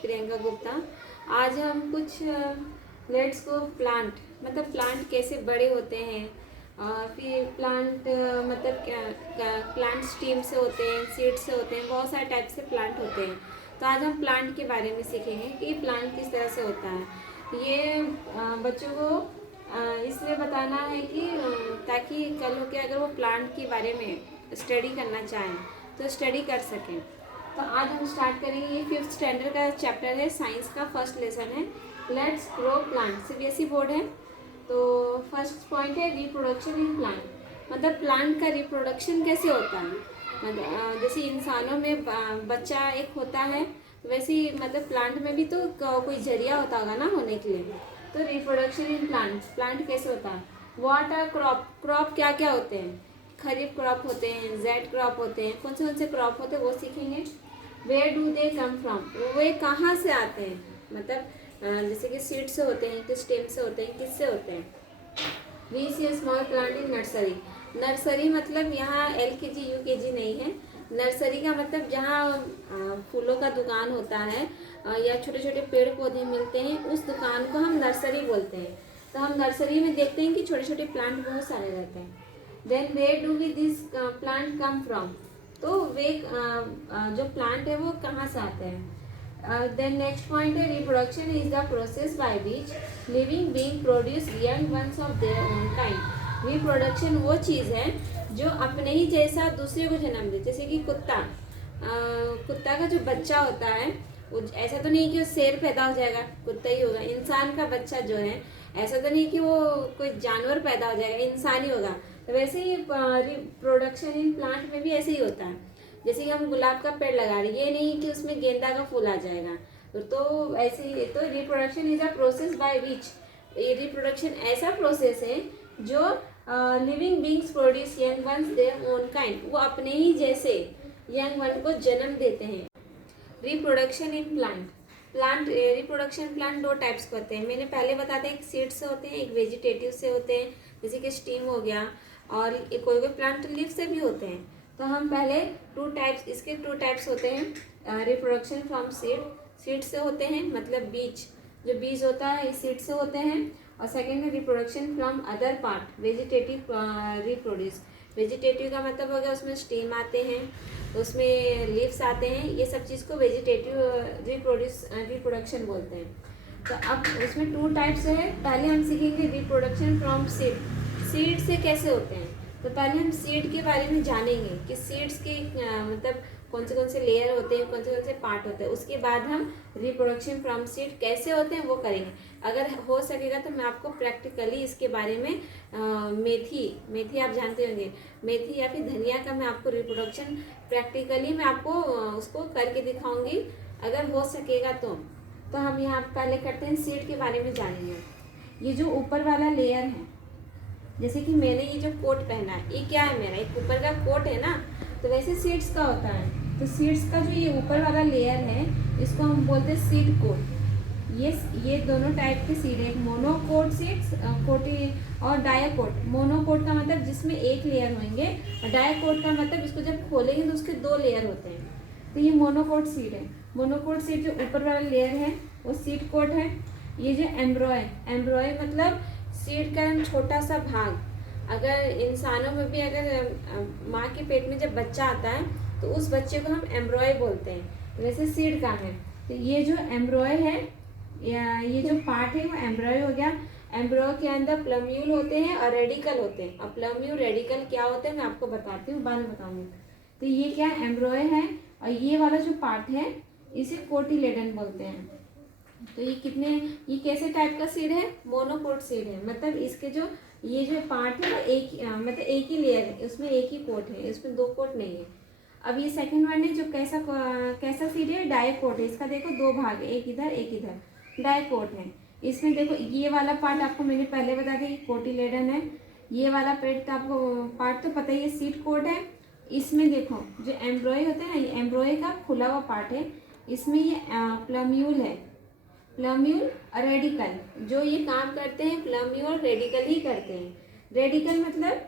प्रियंका गुप्ता। आज हम कुछ लेट्स गो प्लांट मतलब प्लांट कैसे बड़े होते हैं, फिर प्लांट प्लांट स्टीम से होते हैं, सीड से होते हैं, बहुत सारे टाइप से प्लांट होते हैं। तो आज हम प्लांट के बारे में सीखेंगे कि प्लांट किस तरह से होता है। ये बच्चों को इसलिए बताना है कि ताकि कल हो के अगर वो प्लांट के बारे में स्टडी करना चाहें तो स्टडी कर सकें। तो आज हम स्टार्ट करेंगे। ये 5th स्टैंडर्ड का चैप्टर है, साइंस का फर्स्ट लेसन है, let's grow plant. CBSE board है। तो फर्स्ट पॉइंट है रिप्रोडक्शन इन प्लांट। मतलब प्लांट का रिप्रोडक्शन कैसे होता है। मतलब जैसे इंसानों में बच्चा एक होता है, वैसे ही मतलब प्लांट में भी तो कोई जरिया होता होगा ना होने के लिए। तो रिप्रोडक्शन इन प्लांट, प्लांट कैसे होता है। व्हाट आर क्रॉप, क्रॉप क्या क्या होते हैं। खरीफ क्रॉप होते हैं, जेड क्रॉप होते हैं, कौन से क्रॉप होते हैं वो सीखेंगे। Where do they come from, वे कहाँ से आते हैं। मतलब जैसे कि सीड से होते हैं, किस स्टेम से होते हैं, किससे होते हैं। We see small plant in nursery. Nursery मतलब यहाँ LKG UKG नहीं है। नर्सरी का मतलब जहाँ फूलों का दुकान होता है या छोटे छोटे पेड़ पौधे मिलते हैं, उस दुकान को हम नर्सरी बोलते हैं। तो हम नर्सरी में देखते हैं कि छोटे छोटे प्लांट बहुत सारे रहते हैं। Then where do we this plant come from, तो वे जो प्लांट है वो कहाँ से आते हैं। देन नेक्स्ट पॉइंट है reproduction is the process by which living being produce young ones of their own kind. Reproduction वो चीज़ है जो अपने ही जैसा दूसरे को जन्म दे। जैसे कि कुत्ता का जो बच्चा होता है वो ऐसा तो नहीं कि वो शेर पैदा हो जाएगा, कुत्ता ही होगा। इंसान का बच्चा जो है ऐसा तो नहीं कि वो कोई जानवर पैदा हो जाएगा, इंसान ही होगा। तो वैसे ही रिप्रोडक्शन इन प्लांट में भी ऐसे ही होता है। जैसे कि हम गुलाब का पेड़ लगा रहे, ये नहीं कि उसमें गेंदा का फूल आ जाएगा। तो ऐसे ही तो reproduction is a process by which, ये रिप्रोडक्शन ऐसा प्रोसेस है जो living beings produce young ones their own kind, वो अपने ही जैसे यंग वन को जन्म देते हैं। Reproduction in plant, plant reproduction plant दो टाइप्स के होते हैं। मैंने पहले बताया था, एक सीड से होते हैं, एक वेजिटेटिव से होते हैं, जैसे कि स्टीम हो गया, और कोई कोई प्लांट लीफ से भी होते हैं। तो हम पहले इसके टू टाइप्स होते हैं। रिप्रोडक्शन फ्रॉम सीड, सीड से होते हैं मतलब बीज, जो बीज होता है सीड से होते हैं। और सेकेंड है reproduction from other part, vegetative reproduce. Vegetative का मतलब हो गया उसमें स्टेम आते हैं, उसमें लीव्स आते हैं, ये सब चीज़ को वेजिटेटिव रिप्रोडक्शन बोलते हैं। तो अब उसमें टू टाइप्स है। पहले हम सीखेंगे रिप्रोडक्शन फ्रॉम सीड, सीड से कैसे होते हैं। तो पहले हम सीड के बारे में जानेंगे कि सीड्स के मतलब कौन से लेयर होते हैं, कौन से पार्ट होते हैं। उसके बाद हम रिप्रोडक्शन फ्रॉम सीड कैसे होते हैं वो करेंगे। अगर हो सकेगा तो मैं आपको प्रैक्टिकली इसके बारे में मेथी आप जानते होंगे, मेथी या फिर धनिया का मैं आपको रिप्रोडक्शन प्रैक्टिकली मैं आपको उसको करके दिखाऊंगी, अगर हो सकेगा तो हम यहाँ पहले करते हैं सीड के बारे में जानेंगे। ये जो ऊपर वाला लेयर है, जैसे कि मैंने ये जो कोट पहना है, ये क्या है, मेरा एक ऊपर का कोट है ना, तो वैसे सीड्स का होता है। तो सीड्स का जो ये ऊपर वाला लेयर है, इसको हम बोलते हैं सीड कोट। ये दोनों टाइप के सीड है, एक मोनोकोट सीड्स कोटी और डायाकोट। मोनोकोट का मतलब जिसमें एक लेयर होंगे, और डायाकोट का मतलब इसको जब खोलेंगे तो उसके दो लेयर होते हैं। तो ये मोनोकोट सीड है। मोनोकोट सीड जो ऊपर वाला लेयर है वो सीड कोट है। ये जो एम्ब्रॉय मतलब सीड का छोटा सा भाग। अगर इंसानों में भी अगर माँ के पेट में जब बच्चा आता है तो उस बच्चे को हम एम्ब्रॉय बोलते हैं। वैसे सीड का है, तो ये जो एम्ब्रॉय है या ये जो पार्ट है वो एम्ब्रॉय हो गया। एम्ब्रॉय के अंदर प्लम्यूल होते हैं और रेडिकल होते हैं। अब प्लम्यूल रेडिकल क्या होते हैं मैं आपको बताती हूँ, बाद में बताऊँगी। तो ये क्या एम्ब्रॉय है, और ये वाला जो पार्ट है इसे कोटिलेडन बोलते हैं। तो ये कैसे टाइप का सीड है, मोनोकोट सीड है। मतलब इसके जो ये जो पार्ट है वो मतलब एक ही लेयर है, उसमें एक ही कोट है, इसमें दो कोट नहीं है। अब ये सेकंड वन है जो कैसा सीड है, डायकोट है। इसका देखो दो भाग है, एक इधर एक इधर, डायकोट है। इसमें देखो ये वाला पार्ट आपको मैंने पहले बता दिया कि कोटिलेडन है। ये वाला पार्ट तो पता ही है, सीड कोट है। इसमें देखो जो एम्ब्रॉय होता है ना, ये एम्ब्रॉय का खुला हुआ पार्ट है, इसमें ये प्लम्यूल है। प्लम्यूल और रेडिकल जो ये काम करते हैं, प्लम्यूल रेडिकल ही करते हैं। रेडिकल मतलब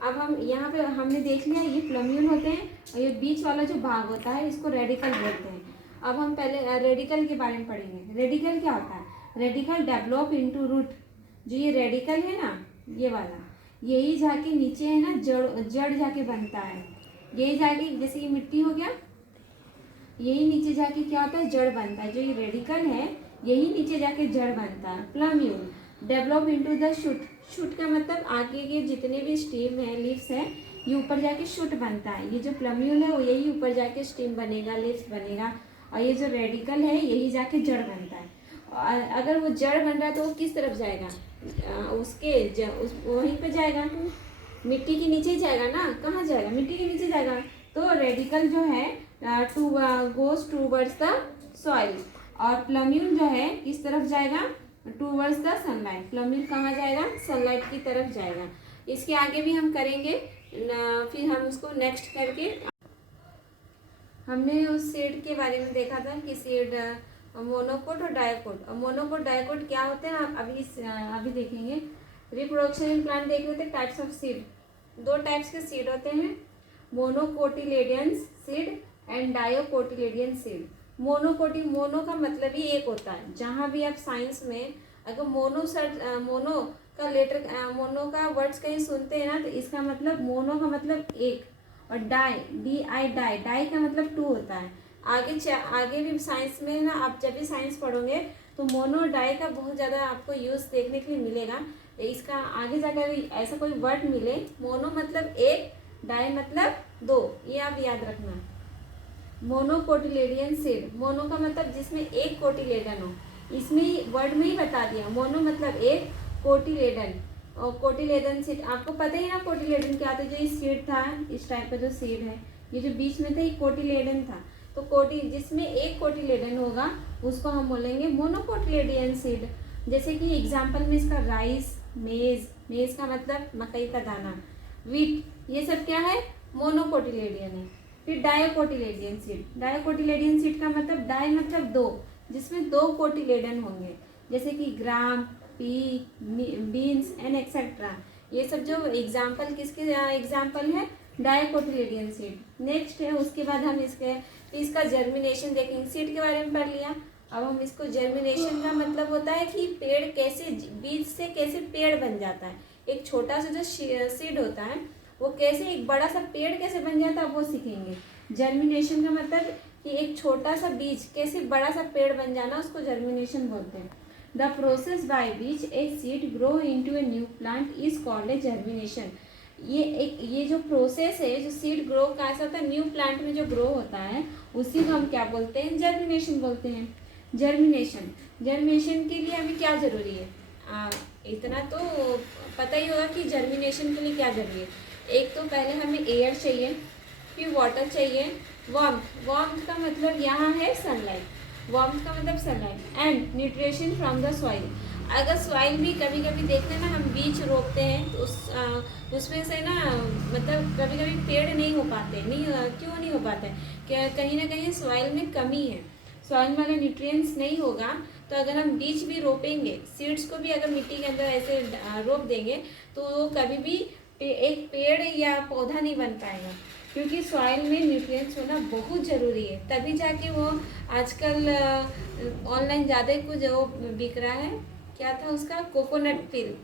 अब हम यहाँ पे हमने देख लिया, ये प्लम्यूल होते हैं और ये बीच वाला जो भाग होता है इसको रेडिकल बोलते हैं। अब हम पहले रेडिकल के बारे में पढ़ेंगे। रेडिकल क्या होता है? Radical develop into root. जो ये रेडिकल है ना, ये वाला, यही जाके नीचे है ना जड़ जाके बनता है। यही जाके, जैसे ये मिट्टी हो गया, यही नीचे जाके क्या होता है? जड़ बनता है। जो ये रेडिकल है यही नीचे जाके जड़ बनता है। Plumule develop into the shoot. Shoot का मतलब आगे के जितने भी स्टेम है, लीव्स है, ये ऊपर जाके शूट बनता है। ये जो प्लम्यूल है वो यही ऊपर जाके स्टेम बनेगा, लीव्स बनेगा, और ये जो रेडिकल है यही जाके जड़ बनता है। और अगर वो जड़ बन रहा है तो वो किस तरफ जाएगा? वहीं पे जाएगा, मिट्टी के नीचे ही जाएगा ना। कहाँ जाएगा? मिट्टी के नीचे जाएगा। तो रेडिकल जो है गोज टूवर्ड्स द सॉइल, और प्लम्यूल जो है किस तरफ जाएगा? Towards the sunlight. प्लम्यूल कहाँ जाएगा? सनलाइट की तरफ जाएगा। इसके आगे भी हम करेंगे, फिर हम उसको नेक्स्ट करके। हमने उस सीड के बारे में देखा था कि सीड मोनोकोट और डायोकोट। मोनोकोट डायोकोट क्या होते हैं आप अभी देखेंगे। रिप्रोडक्शन इन प्लांट देखे होते टाइप्स ऑफ सीड। दो टाइप्स के सीड होते हैं, मोनोकोटिलेडियंस सीड एंड डायोकोटिलेडियन सीड। मोनो का मतलब ही एक होता है। जहाँ भी आप साइंस में अगर मोनो का वर्ड्स कहीं सुनते हैं ना, तो इसका मतलब मोनो का मतलब एक, और डाई का मतलब टू होता है। आगे भी साइंस में ना, आप जब भी साइंस पढ़ोगे तो मोनो डाई का बहुत ज़्यादा आपको यूज़ देखने के लिए मिलेगा। इसका आगे जाकर ऐसा कोई वर्ड मिले, मोनो मतलब एक, डाई मतलब दो, ये आप याद रखना। मोनोकोटिलेडन सीड, मोनो का मतलब जिसमें एक कोटिलेडन हो, इसमें वर्ड में ही बता दिया। मोनो मतलब एक, कोटिलेडन, और कोटिलेडन सीड आपको पता ही ना कोटिलेडन क्या था। जो ये सीड था, इस टाइप का जो सीड है, ये जो बीच में था ये कोटिलेडन था। तो जिसमें एक कोटिलेडन होगा उसको हम बोलेंगे मोनोकोटिलेडन सीड। जैसे कि एग्जाम्पल में इसका राइस, मेज का मतलब मकई का दाना, वीट, ये सब क्या है? मोनोकोटिलेडन है। फिर डायोकोटिलेडियन सीड का मतलब डाई मतलब दो, जिसमें दो कोटिलेडन होंगे, जैसे कि ग्राम, पी, बीन्स एंड एक्सेट्रा। ये सब जो एग्जाम्पल किसके एग्जाम्पल है? डायोकोटिलेडियन सीड। नेक्स्ट है, उसके बाद हम इसका जर्मिनेशन देखेंगे। सीड के बारे में पढ़ लिया, अब हम इसको जर्मिनेशन का मतलब होता है कि पेड़ कैसे, बीज से कैसे पेड़ बन जाता है। एक छोटा सा जो सीड होता है वो कैसे एक बड़ा सा पेड़ कैसे बन जाता है वो सीखेंगे। जर्मिनेशन का मतलब कि एक छोटा सा बीज कैसे बड़ा सा पेड़ बन जाना, उसको जर्मिनेशन बोलते हैं। The process by which a seed grow into a new plant is called a germination. ये जो प्रोसेस है, जो सीड ग्रो का ऐसा होता है, न्यू प्लांट में जो ग्रो होता है उसी को हम क्या बोलते हैं? जर्मिनेशन बोलते हैं। जर्मिनेशन के लिए हमें क्या जरूरी है? इतना तो पता ही होगा कि जर्मिनेशन के लिए क्या जरूरी है। एक तो पहले हमें एयर चाहिए, फिर वाटर चाहिए, वार्मथ का मतलब यहाँ है सनलाइट, वार्मथ का मतलब sunlight, and nutrition from the soil. अगर सॉइल भी कभी कभी देखते ना, हम बीज रोपते हैं तो उसमें से ना, मतलब कभी कभी पेड़ नहीं हो पाते। क्यों नहीं हो पाते? क्या कहीं ना कहीं सॉइल में कमी है। सॉइल में अगर न्यूट्रिएंट्स नहीं होगा तो अगर हम बीज भी रोपेंगे, सीड्स को भी अगर मिट्टी के अंदर ऐसे रोप देंगे तो वो कभी भी एक पेड़ या पौधा नहीं बन पाएगा, क्योंकि सॉइल में न्यूट्रिएंट्स होना बहुत ज़रूरी है। तभी जाके वो आजकल ऑनलाइन ज़्यादा कुछ वो बिक रहा है, क्या था उसका, कोकोनट पिल,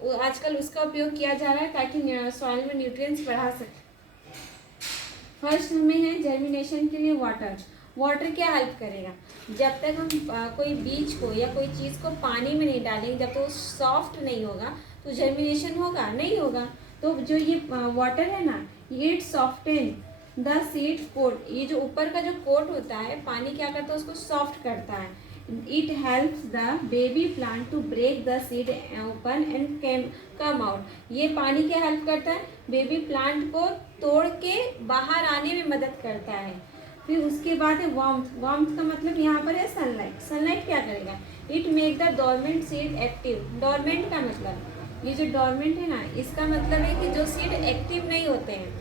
वो आजकल उसका उपयोग किया जा रहा है ताकि सॉइल में न्यूट्रिएंट्स बढ़ा सके। फर्स्ट में है जर्मिनेशन के लिए वाटर क्या हेल्प करेगा? जब तक हम कोई बीज को या कोई चीज़ को पानी में नहीं डालेंगे, जब तक वो सॉफ्ट नहीं होगा तो जर्मिनेशन होगा नहीं होगा। तो जो ये वाटर है ना, it soften the seed coat. ये जो ऊपर का जो कोट होता है, पानी क्या करता है? उसको सॉफ्ट करता है। It helps the baby plant to break the seed open and come out. ये पानी क्या हेल्प करता है? बेबी प्लांट को तोड़ के बाहर आने में मदद करता है। फिर उसके बाद है वार्मथ का मतलब यहाँ पर है सनलाइट क्या करेगा? It make the dormant seed active. Dormant का मतलब, ये जो डोरमेंट है ना, इसका मतलब है कि जो सीड एक्टिव नहीं होते हैं,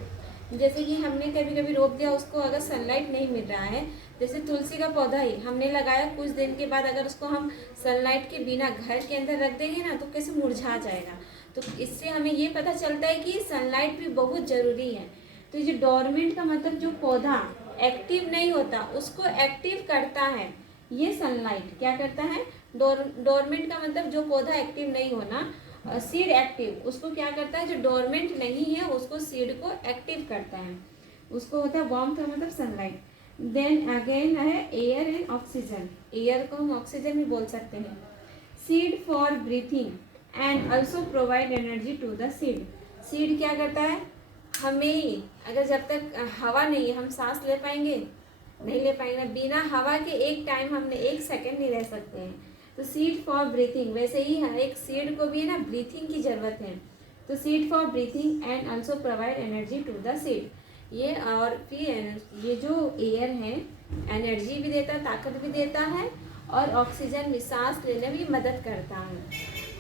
जैसे कि हमने कभी कभी रोप दिया, उसको अगर सनलाइट नहीं मिल रहा है, जैसे तुलसी का पौधा ही हमने लगाया, कुछ दिन के बाद अगर उसको हम सनलाइट के बिना घर के अंदर रख देंगे ना, तो कैसे मुरझा जाएगा। तो इससे हमें ये पता चलता है कि सनलाइट भी बहुत ज़रूरी है। तो ये डोरमेंट का मतलब जो पौधा एक्टिव नहीं होता, उसको एक्टिव करता है ये सनलाइट। क्या करता है? डोरमेंट का मतलब जो पौधा एक्टिव नहीं होना, सीड एक्टिव, उसको क्या करता है? जो डोरमेंट नहीं है उसको, सीड को एक्टिव करता है, उसको होता है वार्मथ का मतलब सनलाइट। देन अगेन है एयर एंड ऑक्सीजन, एयर को हम ऑक्सीजन भी बोल सकते हैं। Seed for breathing and also provide energy to the seed. Seed क्या करता है? हमें, अगर जब तक हवा नहीं है हम सांस ले पाएंगे? नहीं ले पाएंगे। बिना हवा के एक टाइम हमने 1 सेकेंड नहीं रह सकते हैं। तो सीड फॉर ब्रीथिंग, वैसे ही हर एक सीड को भी है ना ब्रीथिंग की ज़रूरत है। तो seed for breathing and also provide energy to the seed. ये और फिर ये जो एयर है एनर्जी भी देता है, ताकत भी देता है, और ऑक्सीजन भी, सांस लेने में भी मदद करता है।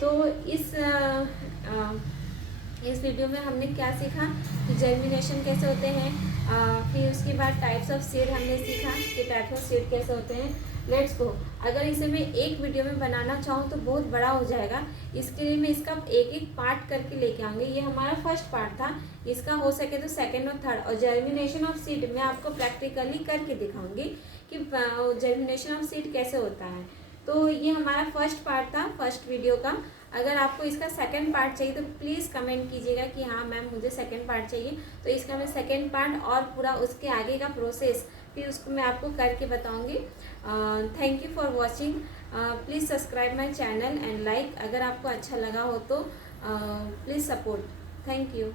तो इस वीडियो में हमने क्या सीखा कि जर्मिनेशन कैसे होते हैं, फिर उसके बाद टाइप्स ऑफ सीड हमने सीखा कि टाइप्स ऑफ सीड कैसे होते हैं। Let's go. अगर इसे मैं एक वीडियो में बनाना चाहूँ तो बहुत बड़ा हो जाएगा, इसके लिए मैं इसका एक एक पार्ट करके लेके आऊँगी। ये हमारा फर्स्ट पार्ट था, इसका हो सके तो सेकेंड और थर्ड। और जर्मिनेशन ऑफ सीड मैं आपको प्रैक्टिकली करके दिखाऊँगी कि जर्मिनेशन ऑफ सीड कैसे होता है। तो ये हमारा फर्स्ट पार्ट था, फर्स्ट वीडियो का। अगर आपको इसका सेकंड पार्ट चाहिए तो प्लीज़ कमेंट कीजिएगा कि हाँ मैम मुझे सेकंड पार्ट चाहिए, तो इसका मैं सेकंड पार्ट और पूरा उसके आगे का प्रोसेस फिर उसको मैं आपको करके बताऊंगी। Thank you for watching. Please subscribe my channel and like. अगर आपको अच्छा लगा हो तो प्लीज़ सपोर्ट। Thank you.